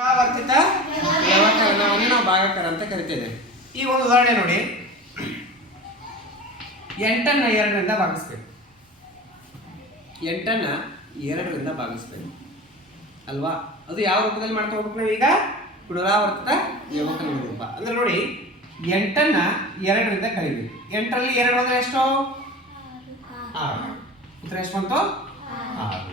ಪುನರಾವರ್ತಿತ ವ್ಯವಕಲನವನ್ನು ನಾವು ಭಾಗಕರ ಅಂತ ಕರಿತೇವೆ ಈ ಒಂದು ಉದಾಹರಣೆ ನೋಡಿ. ಎಂಟನ್ನ ಎರಡರಿಂದ ಭಾಗಿಸ್ಬೇಕು. ಎಂಟನ್ನ ಎರಡರಿಂದ ಭಾಗಿಸ್ಬೇಕು. ಅಲ್ವಾ? ಅದು ಯಾವ ರೂಪದಲ್ಲಿ ಮಾಡ್ತಾ ಹೋಗ್ಬೇಕು ನಾವೀಗ ಪುನರಾವರ್ತಿತ ವ್ಯವಕಲನ ರೂಪ. ಅಂದ್ರೆ ನೋಡಿ ಎಂಟನ್ನ ಎರಡರಿಂದ ಕರಿಬೇಕು. ಎಂಟರಲ್ಲಿ ಎರಡು ಅಂದ್ರೆ ಎಷ್ಟು? ಆರು. ಉತ್ತರ ಎಷ್ಟು ಬಂತು? ಆರು.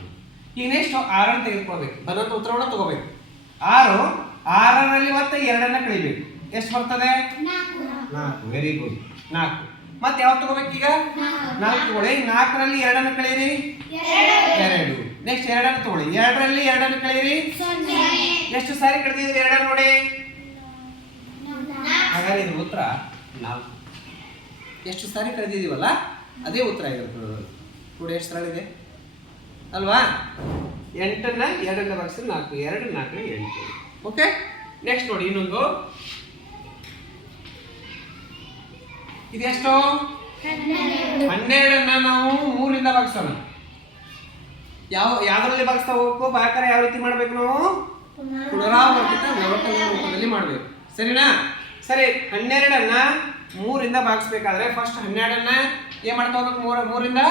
ಈಗ ನೆಕ್ಸ್ಟ್ ಆರನ್ನು ತೆಗೆದುಕೊಳ್ಬೇಕು. ಬಂದಂತ ಉತ್ತರವನ್ನು ತಗೋಬೇಕು. ಆರು ಆರರಲ್ಲಿ ಮತ್ತೆ ಎರಡನ್ನ ಕಳಿಬೇಕು. ಎಷ್ಟು ಬರ್ತದೆ? ನಾಲ್ಕು. ವೆರಿ ಗುಡ್ ನಾಲ್ಕು. ಮತ್ತೆ ಯಾವ್ದು ಈಗ? ನಾಲ್ಕು. ತಗೊಳ್ಳಿ. ನಾಲ್ಕರಲ್ಲಿ ಎರಡನ್ನು ಕಳೀರಿ ಎರಡು. ನೆಕ್ಸ್ಟ್ ಎರಡನ್ನು ತಗೊಳ್ಳಿ. ಎರಡರಲ್ಲಿ ಎರಡನ್ನು ಕಳೀರಿ ಎಷ್ಟು ಸಾರಿ ಕಳೆದಿದ್ರಿ ಎರಡನ್ನು ನೋಡಿ. ಹಾಗಾದ್ರೆ ಇದು ಉತ್ತರ ನಾಲ್ಕು. ಎಷ್ಟು ಸಾರಿ ಕಳೆದಿದೀವಲ್ಲ ಅದೇ ಉತ್ತರ ಆಗಿರ್ತದೆ ನೋಡಿ ಎಷ್ಟು ಸರಳ ಇದೆ ಅಲ್ವಾ? ಎಂಟನ್ನ ಎರಡನ್ನ ಭಾಗಿಸಿದ್ರೆ ನಾಲ್ಕು ಎರಡು ನಾಲ್ಕು ಎಂಟು. ಓಕೆ ನೆಕ್ಸ್ಟ್ ನೋಡಿ ಇನ್ನೊಂದು. ಇದೆಷ್ಟು? ಹನ್ನೆರಡನ್ನ ನಾವು ಮೂರಿಂದ ಭಾಗಿಸೋಣ. ಯಾವ ಯಾವ್ದ್ರಲ್ಲಿ ಭಾಗಿಸ್ತಾ ಹೋಗ್ಬೇಕು? ಭಾಗಕಾರ ಯಾವ ರೀತಿ ಮಾಡ್ಬೇಕು ನಾವು? ಪುನರಾವರ್ತಿತ ವ್ಯವಕಲನ ರೂಪದಲ್ಲಿ ಮಾಡಬೇಕು. ಸರಿನಾ? ಸರಿ ಹನ್ನೆರಡನ್ನ ಮೂರಿಂದ ಭಾಗಿಸ್ಬೇಕಾದ್ರೆ ಫಸ್ಟ್ ಹನ್ನೆರಡನ್ನ ಏನ್ ಮಾಡ್ತಾ ಹೋಗ್ಬೇಕು? ಮೂರ ಮೂರಿಂದ?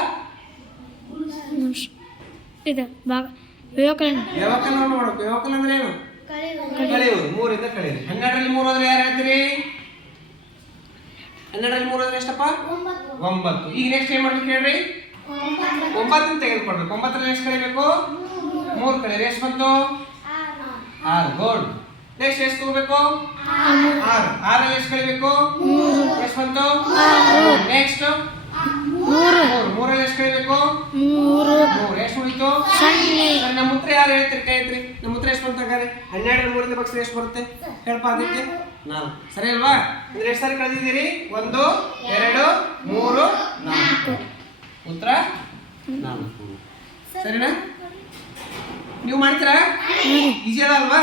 ಇದು ಭಾಗ ವ್ಯವಕಲನ ವ್ಯವಕಲನ ಮಾಡ್ಬೇಕು. ವ್ಯವಕಲನ ಅಂದ್ರೆ ಏನು? ಕಳೆಯುವುದು. ಮೂರಿಂದ ಕಳೆಯುವುದು ಹನ್ನೆರಡರಲ್ಲಿ ಮೂರು ಅಂದ್ರೆ ಯಾರು ಹೇಳ್ತೀರಿ? ಹನ್ನೆರಡರಲ್ಲಿ ಮೂರು ಅಂದ್ರೆ ಎಷ್ಟಪ್ಪ? ಒಂಬತ್ತು. ಈಗ ನೆಕ್ಸ್ಟ್ ಏನ್ ಮಾಡ್ಲಿಕ್ಕೆ ಹೇಳ್ರಿ? ಒಂಬತ್ತನ್ನು ತೆಗೆದುಕೊಳ್ಬೇಕು ಒಂಬತ್ತರಲ್ಲಿ ಎಷ್ಟು ಕಳಿಬೇಕು ಮೂರು. ಕಳೆಯಿರಿ. ಎಷ್ಟು ಬಂತು? ಆರು. ಗೋಲ್ಡ್ ನೆಕ್ಸ್ಟ್ ಎಷ್ಟು ತಗೋಬೇಕು? ಆರು. ಆರಲ್ಲಿ ಎಷ್ಟು ಕಳಿಬೇಕು ಎಷ್ಟು ಬಂತು? ನೆಕ್ಸ್ಟ್ ಮೂರು. ಮೂರಲ್ಲಿ ಎಷ್ಟು ಕಳಿಬೇಕು ಮೂರು ಸೊನ್ನೆ. ಸರ್, ನಮ್ಮ ಉತ್ತರ ಯಾರು ಹೇಳ್ತೀರಿ? ಕೈ ಐತ್ರಿ ನಮ್ಮ ಉತ್ತರ ಎಷ್ಟು ಬಂತ ಹಾಗಾದ್ರೆ? ಹನ್ನೆರಡು ಮೂರಿಂದ ಪಕ್ಷ ಎಷ್ಟು ಬರುತ್ತೆ? ಹೇಳಪ್ಪ ಅದಕ್ಕೆ. ನಾಲ್ಕು. ಸರಿ ಅಲ್ವಾ? ಅಂದ್ರೆ ಎಷ್ಟು ಸಾರಿ ಕಳೆದಿದ್ದೀರಿ? ಒಂದು ಎರಡು ಮೂರು ನಾಲ್ಕು. ಉತ್ತರ? ನಾಲ್ಕು. ಸರಿನಾ? ನೀವು ಮಾಡ್ತೀರಾ? ಈಜಿ ಅದ ಅಲ್ವಾ?